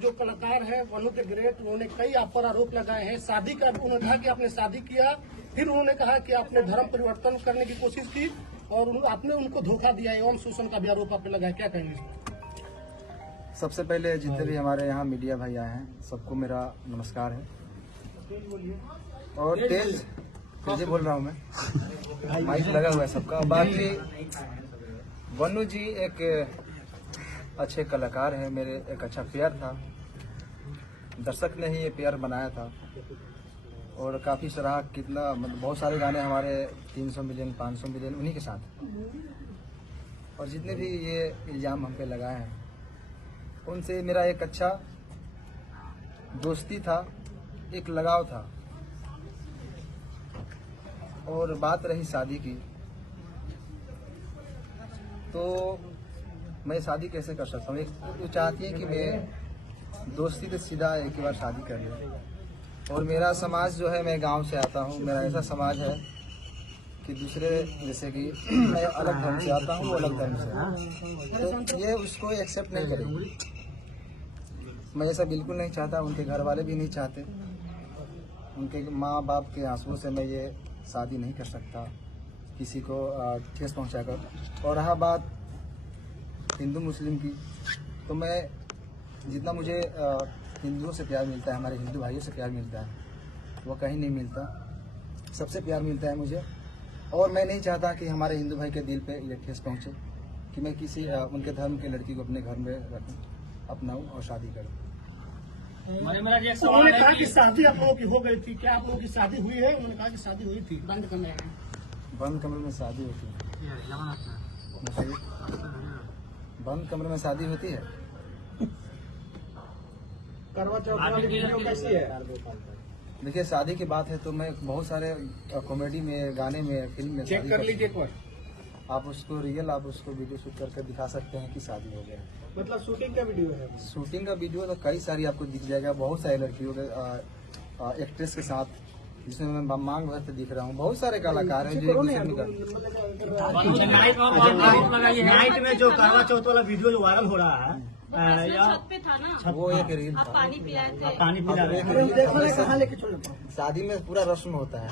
जो कलाकार है वनु द ग्रेट, उन्होंने कई आप पर आरोप लगाए हैं। शादी का उन्होंने कहा कि आपने शादी किया, फिर उन्होंने कहा कि आपने धर्म परिवर्तन करने की कोशिश की और आपने उनको धोखा दिया एवं शोषण का भी आरोप आपने लगाया, क्या कहेंगे? सबसे पहले जितने भी हमारे यहाँ मीडिया भाई आए हैं सबको मेरा नमस्कार है। और तेज बोल रहा हूँ मैं, माइक लगा हुआ है सबका। बाकी वनु जी एक अच्छे कलाकार हैं, मेरे एक अच्छा प्यार था, दर्शक ने ही ये प्यार बनाया था और काफ़ी सराहा। कितना मतलब बहुत सारे गाने हमारे 300 मिलियन 500 मिलियन उन्हीं के साथ। और जितने भी ये इल्ज़ाम हम पे लगाए हैं उनसे मेरा एक अच्छा दोस्ती था, एक लगाव था। और बात रही शादी की, तो मैं शादी कैसे कर सकता हूँ? एक तो चाहती है कि मैं दोस्ती तो सीधा एक बार शादी कर लूँ। और मेरा समाज जो है, मैं गांव से आता हूँ, मेरा ऐसा समाज है कि दूसरे जैसे कि मैं अलग धर्म से आता हूँ, वो अलग धर्म से, तो ये उसको एक्सेप्ट नहीं करेगी। मैं ऐसा बिल्कुल नहीं चाहता, उनके घर वाले भी नहीं चाहते। उनके माँ बाप के आंसुओं से मैं ये शादी नहीं कर सकता किसी को ठेस पहुँचाकर। और रहा बात हिंदू मुस्लिम की, तो मैं जितना मुझे हिंदुओं से प्यार मिलता है, हमारे हिंदू भाइयों से प्यार मिलता है, वो कहीं नहीं मिलता। सबसे प्यार मिलता है मुझे। और मैं नहीं चाहता कि हमारे हिंदू भाई के दिल पे ये ठेस पहुँचे कि मैं किसी उनके धर्म के लड़की को अपने घर में रखूँ, अपनाऊँ और शादी करूँ। उन्होंने कहा कि शादी आप लोगों की हो गई थी, क्या आप लोगों की शादी हुई है? उन्होंने कहा कि शादी हुई थी बंद कमरे में शादी होती है। बंद कमरे में शादी होती है। करवा चौथ वाली वीडियो कैसी है? देखिए, शादी की बात है तो मैं बहुत सारे कॉमेडी में, गाने में, फिल्म में चेक कर लीजिए एक बार। आप उसको रियल, आप उसको वीडियो शूट करके दिखा सकते हैं कि शादी हो गया। मतलब शूटिंग का वीडियो है? शूटिंग का वीडियो तो कई सारी आपको दिख जाएगा, बहुत सारी लड़कियों के एक्ट्रेस के साथ, जिसमें मैं मांग भर दिख रहा हूँ। बहुत सारे कलाकार हैं जो नाइट में जो करवा चौथ वाला वीडियो जो वायरल हो रहा है, छत पे था ना, वो एक रील आप पानी पिलाए थे, पानी पिला रहे थे। शादी में पूरा रस्म होता है।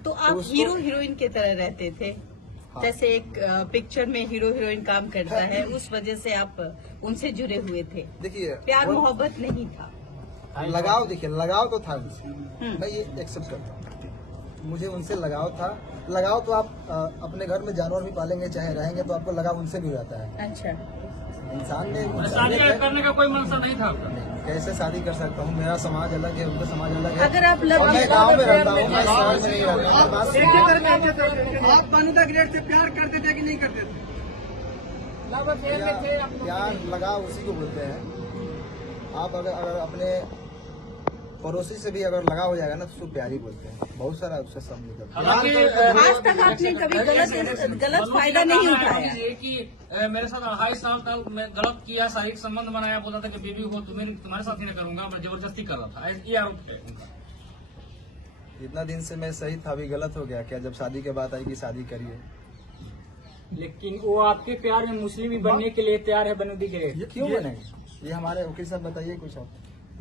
तो आप हीरो हीरोइन की तरह रहते थे। हाँ। जैसे एक पिक्चर में हीरो हीरोइन काम करता है, उस वजह से आप उनसे जुड़े हुए थे। देखिए, प्यार मोहब्बत नहीं था, लगाव। देखिए, लगाव तो था उनसे, मैं ये एक्सेप्ट करता हूँ। मुझे उनसे लगाव था। लगाव तो आप अपने घर में जानवर भी पालेंगे, चाहे रहेंगे, तो आपको लगाव उनसे भी रहता है। अच्छा, इंसान ने शादी करने का कोई मनसा नहीं था। कैसे शादी कर सकता हूँ? मेरा समाज अलग है, उनका समाज अलग है। अगर आप लव, मैं गाँव में रहता हूँ, मैं शहर में नहीं रहता। आप वनु द ग्रेट से प्यार करते थे कि नहीं करते थे? प्यार लगाव उसी को बोलते हैं। आप अगर अपने पड़ोसी से भी अगर लगा हो जाएगा ना, तो उसको प्यार ही बोलते हैं। बहुत सारा उससे सब निकलता है। आज तक आपने कभी गलत फायदा नहीं उठाया? कि मेरे साथ 28 साल तक मैं गलत किया, शारीरिक संबंध बनाया, बोलता था कि बेबी हो तुम्हारे साथ ही नहीं करूंगा, मैं जबरदस्ती कर रहा था, ये आरोप है उनका। इतना दिन से मैं सही था, अभी गलत हो गया क्या? जब शादी के बाद आई कि शादी करिए। लेकिन वो आपके प्यार में मुस्लिम ही बनने के लिए तैयार है वनु द ग्रेट। ये क्यों बनेंगे? ये हमारे वकील साहब बताइए कुछ आप।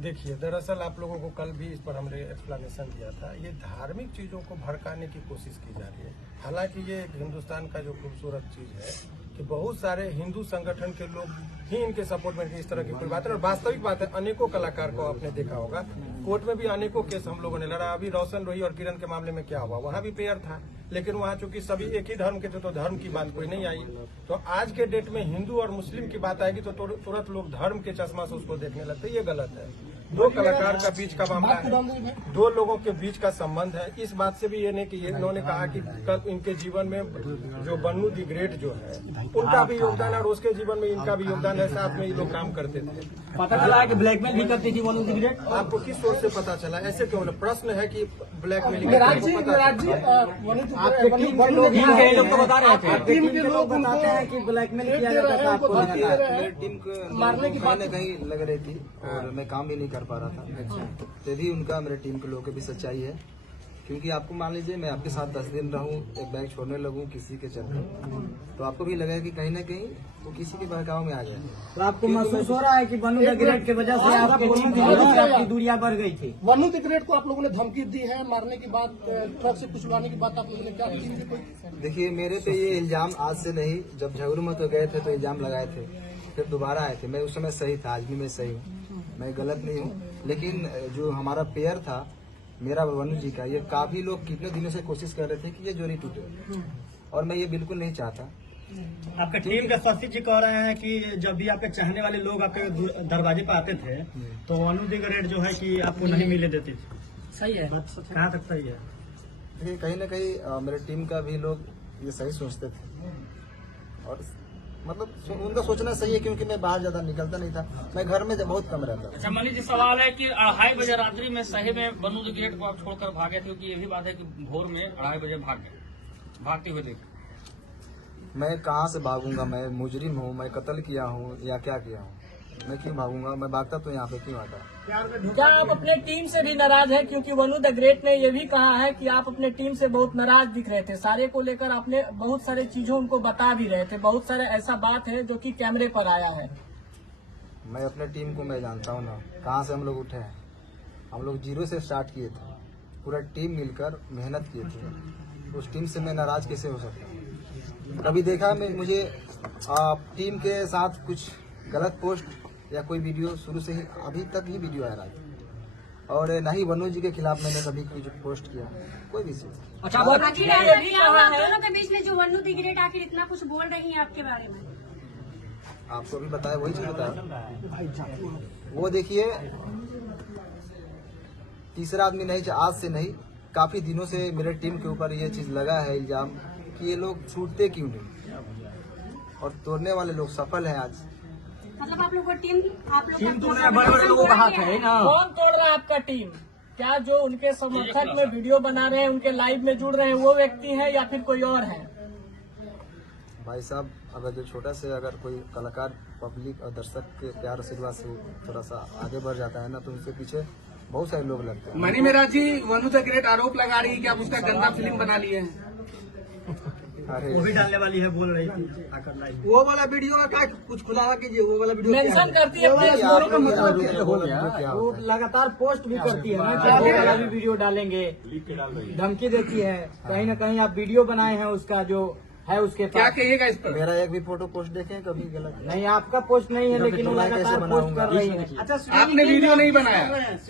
देखिए, दरअसल आप लोगों को कल भी इस पर हमने एक्सप्लेनेशन दिया था। ये धार्मिक चीजों को भड़काने की कोशिश की जा रही है। हालांकि ये एक हिंदुस्तान का जो खूबसूरत चीज है कि बहुत सारे हिंदू संगठन के लोग ही इनके सपोर्ट में इस तरह की कोई बात है। और वास्तविक बात है, अनेकों कलाकार को आपने देखा होगा, कोर्ट में भी अनेकों केस हम लोगों ने लड़ा। अभी रोशन रोही और किरण के मामले में क्या हुआ, वहाँ भी पेयर था, लेकिन वहाँ चूंकि सभी एक ही धर्म के थे तो धर्म की बात कोई नहीं आई। तो आज के डेट में हिंदू और मुस्लिम की बात आएगी तो तुरंत लोग धर्म के चश्मा से उसको देखने लगते। ये गलत है। दो कलाकार का बीच का मामला है, दो लोगों के बीच का संबंध है। इस बात से भी ये नहीं कि इन्होंने कहा कि कल इनके जीवन में जो वनु द ग्रेट जो है उनका भी योगदान है और उसके जीवन में इनका भी योगदान है। साथ में ये लोग काम करते थे। पता चला है कि ब्लैकमेल भी करती थी वनु द ग्रेट। आपको किस सोच से पता चला? ऐसे क्यों? प्रश्न है कि ब्लैकमेलिंग के लोग तो बता रहे थे, टीम के लोग बताते हैं कि ब्लैकमेल किया जाता था आपको। मेरी टीम को मारने की कहीं न कहीं लग रही थी और मैं काम भी नहीं कर पा रहा था। तो भी उनका, मेरे टीम के लोगों की भी सच्चाई है क्योंकि आपको मान लीजिए मैं आपके साथ 10 दिन रहूं, एक बैग छोड़ने लगूं किसी के चलते, तो आपको भी लगेगा कि कहीं ना कहीं वो किसी के बहकाव में आ जाए। तो आपको महसूस हो रहा है कि बनू द ग्रेट की वजह से आपकी टीम की दूरियां बढ़ गई थी? वनु द ग्रेट को आप लोगों ने धमकी दी है, मारने की बात, ट्रक से कुछ उड़ाने की बात आप लोगों ने क्या की? कोई देखिए मेरे पे ये इल्जाम आज से नहीं, जब झगड़ू तो गए थे तो इल्जाम लगाए थे, फिर दोबारा आए थे। मैं उस समय सही था, आज भी मैं सही हूँ, मैं गलत नहीं हूँ। लेकिन जो हमारा पेयर था मेरा वनु जी का, ये काफी लोग कितने दिनों से कोशिश कर रहे थे कि ये जोड़ी टूटे, और मैं ये बिल्कुल नहीं चाहता। आपके टीम के शशि जी कह रहे हैं कि जब भी आपके चाहने वाले लोग आपके दरवाजे पर आते थे तो वनु द ग्रेट जो है कि आपको नहीं मिले देते थे। सही है। कहाँ तक सही है? देखिए कहीं ना कहीं मेरे टीम का भी लोग ये सही सोचते थे, और मतलब उनका सोचना सही है, क्योंकि मैं बाहर ज्यादा निकलता नहीं था, मैं घर में बहुत कम रहता था। अच्छा मनीष जी, सवाल है कि 2:30 बजे रात्रि में सही में बनू द ग्रेट को आप छोड़कर भागे थे, क्योंकि ये भी बात है कि भोर में 2:30 बजे भाग गए, भागते हुए देखे। मैं कहाँ से भागूंगा? मैं मुजरिम हूँ, मैं कत्ल किया हूँ या क्या किया हूँ? मैं क्यों भागूंगा? मैं भागता तो यहाँ पे क्यों आता? क्या आप अपने टीम से भी नाराज हैं? क्योंकि वनु द ग्रेट ने ये भी कहा है कि आप अपने टीम से बहुत नाराज दिख रहे थे, सारे को लेकर आपने बहुत सारे चीजों उनको बता भी रहे थे, बहुत सारे ऐसा बात है जो कि कैमरे पर आया है। मैं अपने टीम को मैं जानता हूँ ना, कहाँ से हम लोग उठे हैं। हम लोग 0 से स्टार्ट किए थे, पूरा टीम मिलकर मेहनत किए थे। उस टीम से मैं नाराज कैसे हो सकता हूँ? कभी देखा मैं मुझे टीम के साथ कुछ गलत पोस्ट या कोई वीडियो? शुरू से ही अभी तक ही वीडियो आ रहा है, और न ही वनु जी के खिलाफ मैंने कभी कुछ पोस्ट किया, कोई भी चीज। अच्छा, आखिर आप दोनों के बीच में जो वनु द ग्रेट आखिर इतना कुछ बोल रही है आपके बारे में? आपको भी बताया, वही चीज बताया। वो देखिए, तीसरा आदमी नहीं, आज से नहीं, काफी दिनों से मेरे टीम के ऊपर ये चीज लगा है इल्जाम कि ये लोग छूटते क्यों नहीं, और तोड़ने वाले लोग सफल हैं आज। मतलब आप लोग को टीम, आप लोग टीम तोड़ने बड़े बड़े लोगों का हाथ है ना? कौन तोड़ रहा है आपका टीम? क्या जो उनके समर्थक में वीडियो बना रहे हैं, उनके लाइव में जुड़ रहे हैं, वो व्यक्ति है या फिर कोई और है? भाई साहब, अगर जो छोटा से अगर कोई कलाकार पब्लिक और दर्शक के प्यार आशीर्वाद से थोड़ा सा आगे बढ़ जाता है ना, तो उसके पीछे बहुत सारे लोग लगते हैं। मनी मेरा जी, वनु द ग्रेट आरोप लगा रही है कि आप उसका गंदा फिल्म बना लिए हैं। अरे वो भी डालने वाली है, बोल रही थी आकर लाइव। वो वाला वीडियो का कुछ खुलासा कीजिए, वो वाला वीडियो मेंशन करती है अपने स्टोरी का मतलब क्या हो गया? वो लगातार पोस्ट भी करती है ना कि वो वाला भी वीडियो डालेंगे, धमकी देती है। कहीं ना कहीं आप वीडियो बनाए हैं उसका जो है उसके पास। क्या कहिएगा इस पर? मेरा एक भी फोटो पोस्ट देखें कभी गलत? नहीं, आपका पोस्ट नहीं है, लेकिन वो लगातार पोस्ट कर रही है। अच्छा, आपने वीडियो नहीं बनाया?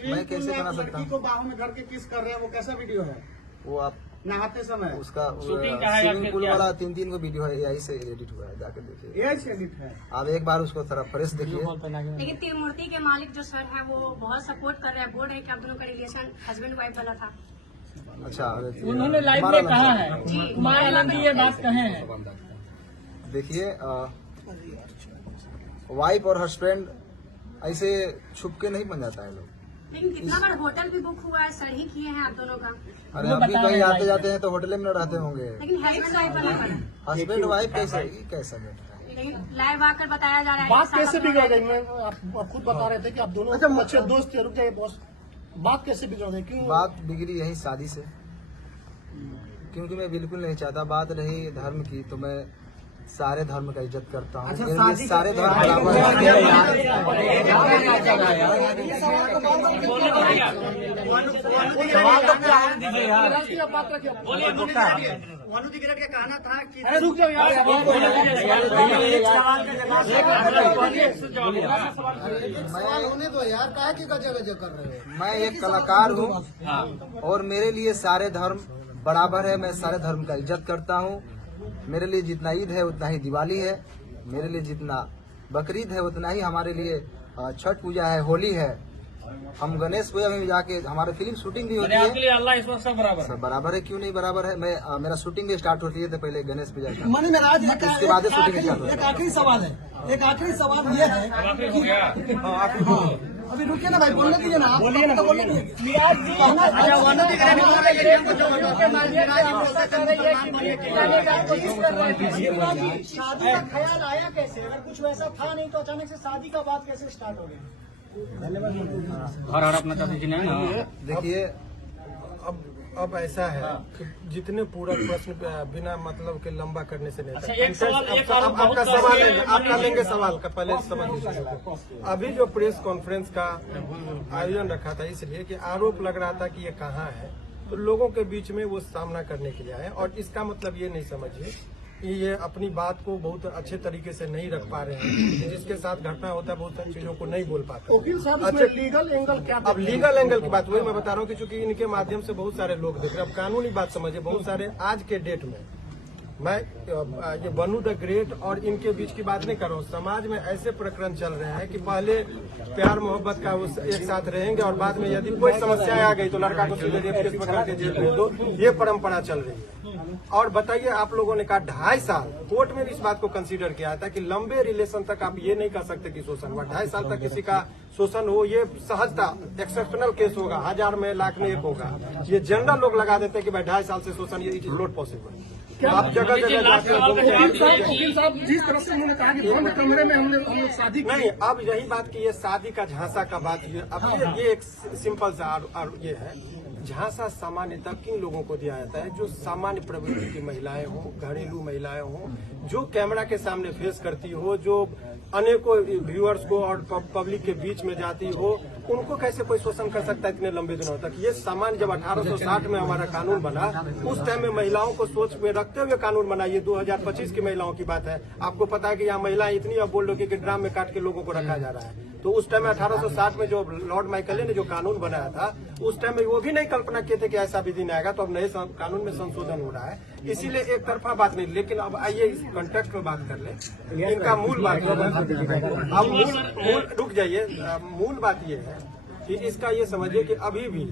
मैं कैसे बना सकता हूँ? को बाहों में धर के किस कर रहे हैं, वो कैसा वीडियो है? वो आप नहाते समय उसका शूटिंग का है या स्विमिंग फिर पूल क्या? वाला 3 को वीडियो है, यही से एडिट हुआ है, जाकर देखिए। ये से एडिट है। आप एक बार उसको थोड़ा फ्रेश देखिए। लेकिन त्रिमूर्ति के मालिक जो सर है वो बहुत सपोर्ट कर रहे हैं, बोल रहे हैं कि आप दोनों का रिलेशन हस्बैंड वाइफ वाला था। अच्छा, उन्होंने लाइव में कहा है, कुमार आनंद ये बात कहे हैं। देखिए, वाइफ और हस्बैंड ऐसे छुप के नहीं बन जाता है लोग। लेकिन कितना बार होटल भी बुक हुआ है, सर ही किए हैं आप दोनों का। अरे अभी कहीं आते जाते हैं तो होटल में न रहते होंगे। लेकिन हस्बैंड वाइफ वाला है। हस्बैंड वाइफ कैसे, ये कैसा बैठता है? लेकिन लाइव आकर बताया जा रहा है बात कि कैसे साहब बिगड़ गई? मैं आप खुद बता रहे थे कि आप दोनों अच्छे दोस्त थे। रुक जाइए बॉस, बात कैसे बिगड़ गई? क्यों बात बिगड़ी यही शादी से, क्योंकि मैं बिल्कुल नहीं चाहता। बात रही धर्म की, तो मैं सारे धर्म का इज्जत करता हूँ। मेरे लिए सारे धर्म बराबर बात रखिए। वनु द ग्रेट का कहना था कि अरे रुक जाओ यार। होने दो यार, काहे की गजब गजब कर रहे हो? मैं एक कलाकार हूँ और मेरे लिए सारे धर्म बराबर है। मैं सारे धर्म का इज्जत करता हूँ। मेरे लिए जितना ईद है उतना ही दिवाली है, मेरे लिए जितना बकरीद है उतना ही हमारे लिए छठ पूजा है, होली है। हम गणेश पूजा में जाके हमारे फिल्म शूटिंग भी होती है। आपके लिए अल्लाह ईश्वर सब बराबर है। सब बराबर है, क्यों नहीं बराबर है? मैं मेरा शूटिंग भी स्टार्ट होती है तो पहले गणेश पूजा का, मनी महाराज, उसके बाद शूटिंग स्टार्ट होती एक है। आखिरी सवाल है, एक आखिरी सवाल ये है आखिर हो गया। अभी रुकिए ना भाई, बोलने दीजिए ना। बोलिए ना, बोलिए। शादी का ख्याल आया कैसे? अगर कुछ वैसा था नहीं तो अचानक से शादी का बात कैसे स्टार्ट हो गया? हर अपना चाहती जी नहीं ना। देखिए, अब ऐसा है कि जितने पूरा प्रश्न बिना मतलब के लंबा करने से नहीं अच्छा, था। एक सवाल, एक अब आरोप आपका बहुत सवाल सारे लेंगे, आपका लेंगे सवाल का पहले समझ लीजिए। अभी जो प्रेस कॉन्फ्रेंस का आयोजन रखा था इसलिए कि आरोप लग रहा था कि ये कहाँ है, तो लोगों के बीच में वो सामना करने के लिए आए। और इसका मतलब ये नहीं समझिए कि ये अपनी बात को बहुत अच्छे तरीके से नहीं रख पा रहे हैं। जिसके साथ घटना होता है बहुत सारी चीजों को नहीं बोल पाते। वकील साहब इसमें अच्छा, लीगल एंगल क्या अब लीगल एंगल की बात वही मैं बता रहा हूँ कि चूंकि इनके माध्यम से बहुत सारे लोग देख रहे हैं। अब कानूनी बात समझिए, बहुत सारे आज के डेट में मैं ये बनू द ग्रेट और इनके बीच की बात नहीं कर रहा हूँ। समाज में ऐसे प्रकरण चल रहे हैं कि पहले प्यार मोहब्बत का वो एक साथ रहेंगे और बाद में यदि कोई समस्या आ गई तो लड़का को सीधे रेप केस पकड़ के जेल भेज दो। ये परंपरा चल रही है। और बताइए, आप लोगों ने कहा 2.5 साल, कोर्ट में भी इस बात को कंसीडर किया था कि लंबे रिलेशन तक आप ये नहीं कह सकते कि शोषण हुआ। 2.5 साल तक किसी का शोषण हो, ये सहजता एक्सेप्शनल केस होगा, 1000 में लाख में 1 होगा। ये जनरल लोग लगा देते हैं कि भाई 2.5 साल से शोषण, ये इट इज नॉट पॉसिबल। आप जगह जगह जाके वकील साहब जिस तरह से उन्होंने कहा कि बंद कमरे में हम लोग शादी की। नहीं, अब यही बात की ये शादी का झांसा का बात अब ये एक सिंपल सा और ये है झांसा सामान्यतः किन लोगों को दिया जाता है? जो सामान्य प्रवृत्ति की महिलाएं हों, घरेलू महिलाएं हों, जो कैमरा के सामने फेस करती हो, जो अनेकों व्यूअर्स को और पब्लिक के बीच में जाती हो, उनको कैसे कोई शोषण कर सकता है इतने लंबे दिनों तक? ये सामान्य जब 1860 में हमारा कानून बना, उस टाइम में महिलाओं को सोच में रखते हुए कानून बना। ये 2025 की महिलाओं की बात है। आपको पता है कि यहाँ महिलाएं इतनी अब बोल रही कि ड्राम में काट के लोगों को रखा जा रहा है। तो उस टाइम में 1860 में जो लॉर्ड माइकले ने जो कानून बनाया था, उस टाइम में वो भी नहीं कल्पना किए थे कि ऐसा भी दिन आएगा। तो अब नए कानून में संशोधन हो रहा है, इसीलिए एक तरफा बात नहीं। लेकिन अब आइए इस कॉन्टेक्स्ट में बात कर ले। इनका मूल बात अब मूल रुक जाइए। मूल बात ये है कि इसका ये समझिए कि अभी भी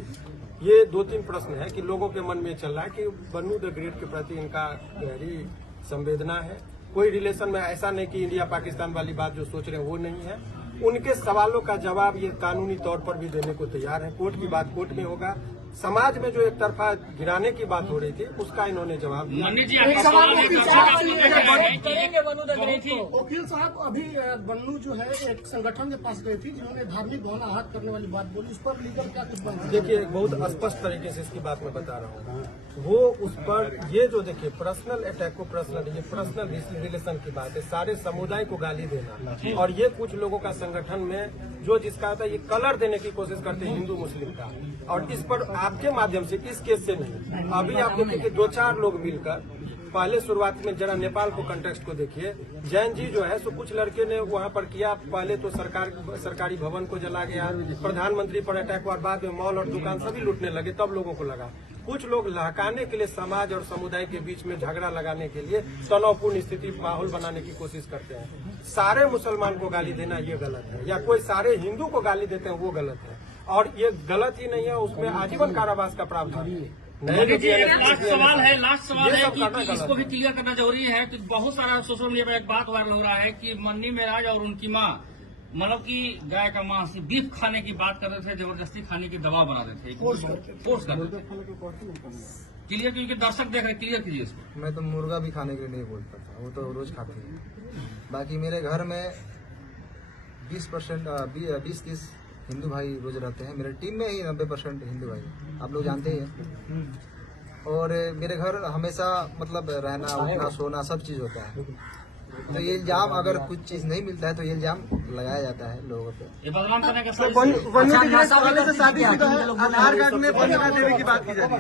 ये 2-3 प्रश्न है कि लोगों के मन में चल रहा है कि बनू द ग्रेट के प्रति इनका गहरी संवेदना है। कोई रिलेशन में ऐसा नहीं कि इंडिया पाकिस्तान वाली बात जो सोच रहे हैं वो नहीं है। उनके सवालों का जवाब ये कानूनी तौर पर भी देने को तैयार है। कोर्ट की बात कोर्ट में होगा। समाज में जो एक तरफा गिराने की बात हो रही थी उसका इन्होंने जवाब दिया। करेंगे बनू द ग्रेट को। वकील साहब अभी बन्नू जो है एक संगठन के पास गई थी जिन्होंने धार्मिक भावना आहत करने वाली बात बोली, उस पर लीगल क्या कुछ बन? देखिए, बहुत स्पष्ट तरीके से इसकी बात मैं बता रहा हूँ। वो उस पर ये जो देखिए पर्सनल अटैक को पर्सनल, ये पर्सनल रिलेशन की बात है। सारे समुदाय को गाली देना और ये कुछ लोगों का संगठन में जो जिसका होता है ये कलर देने की कोशिश करते हैं हिंदू मुस्लिम का। और इस पर आपके माध्यम से इस केस से नहीं, अभी आप देखिए कि 2-4 लोग मिलकर पहले शुरुआत में जरा नेपाल को कंटेक्स्ट को देखिए। जैन जी जो है सो कुछ लड़के ने वहां पर किया। पहले तो सरकारी भवन को जला गया, प्रधानमंत्री पर अटैक हुआ, बाद में मॉल और दुकान सभी लूटने लगे। तब लोगों को लगा कुछ लोग लहकाने के लिए समाज और समुदाय के बीच में झगड़ा लगाने के लिए तनावपूर्ण स्थिति माहौल बनाने की कोशिश करते हैं। सारे मुसलमान को गाली देना ये गलत है, या कोई सारे हिंदू को गाली देते हैं वो गलत है। और ये गलत ही नहीं है, उसमें आजीवन कारावास का प्रावधान है। लास्ट सवाल है कि इसको भी क्लियर करना जरूरी है कि बहुत सारा सोशल मीडिया पर एक बात वायरल हो रहा है कि मन्नी मेराज और उनकी माँ मतलब कि गाय का मांस बीफ खाने की बात कर रहे थे, जबरदस्ती खाने की दबाव बना रहे थे, फोर्स कर रहे थे। क्लियर क्योंकि दर्शक देख रहे, क्लियर कीजिए इसको। मैं तो मुर्गा भी खाने के लिए नहीं बोलता था, वो तो रोज खाती है। बाकी मेरे घर में 20-30 हिंदू भाई रोज रहते हैं। मेरे टीम में ही 90% हिंदू भाई, आप लोग जानते ही हैं। और मेरे घर हमेशा मतलब रहना उठना सोना सब चीज होता है। तो ये इल्जाम अगर कुछ चीज नहीं मिलता है तो ये इल्जाम लगाया जाता है लोगों पे। ये बदनाम करने का शादी आधार कार्ड में बंधना देने की बात की जाती है।